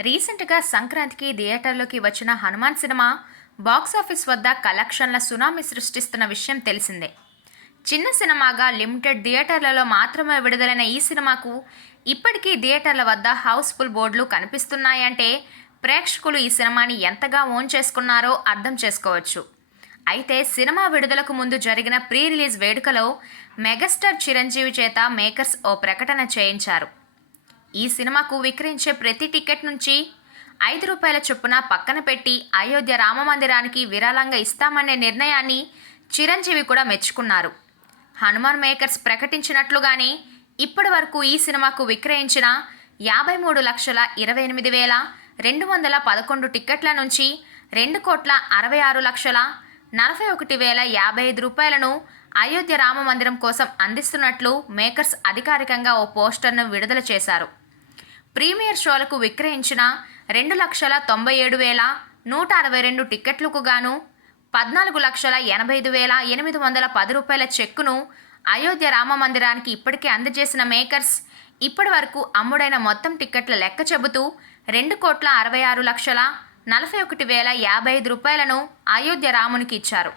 రీసెంట్గా సంక్రాంతికి థియేటర్లోకి వచ్చిన హనుమాన్ సినిమా బాక్సాఫీస్ వద్ద కలెక్షన్ల సునామీ సృష్టిస్తున్న విషయం తెలిసిందే. చిన్న సినిమాగా లిమిటెడ్ థియేటర్లలో మాత్రమే విడుదలైన ఈ సినిమాకు ఇప్పటికీ థియేటర్ల వద్ద హౌస్ఫుల్ బోర్డులు కనిపిస్తున్నాయంటే ప్రేక్షకులు ఈ సినిమాని ఎంతగా ఓన్ చేసుకున్నారో అర్థం చేసుకోవచ్చు. అయితే సినిమా విడుదలకు ముందు జరిగిన ప్రీ రిలీజ్ వేడుకలో మెగాస్టార్ చిరంజీవి చేత మేకర్స్ ఓ ప్రకటన చేయించారు. ఈ సినిమాకు విక్రయించే ప్రతి టికెట్ నుంచి ఐదు రూపాయల చొప్పున పక్కన పెట్టి అయోధ్య రామ మందిరానికి విరాళంగా ఇస్తామనే నిర్ణయాన్ని చిరంజీవి కూడా మెచ్చుకున్నారు. హనుమాన్ మేకర్స్ ప్రకటించినట్లుగానే ఇప్పటి వరకు ఈ సినిమాకు విక్రయించిన యాభై మూడు లక్షల ఇరవై ఎనిమిది వేల రెండు వందల పదకొండు టిక్కెట్ల నుంచి రెండు కోట్ల అరవై ఆరు లక్షల నలభై ఒకటి వేల యాభై ఐదు రూపాయలను అయోధ్య రామ మందిరం కోసం అందిస్తున్నట్లు మేకర్స్ అధికారికంగా ఓ పోస్టర్ను విడుదల చేశారు. ప్రీమియర్ షోలకు విక్రయించిన రెండు లక్షల తొంభై ఏడు వేల నూట అరవై రెండు టిక్కెట్లకు గాను పద్నాలుగు లక్షల ఎనభై ఐదు వేల ఎనిమిది వందల పది రూపాయల చెక్కును అయోధ్య రామ మందిరానికి ఇప్పటికే అందజేసిన మేకర్స్ ఇప్పటి వరకు అమ్ముడైన మొత్తం టిక్కెట్ల లెక్క చెబుతూ రెండు కోట్ల అరవై ఆరు లక్షల నలభై ఒకటి వేల యాభై ఐదు రూపాయలను అయోధ్య రామునికి ఇచ్చారు.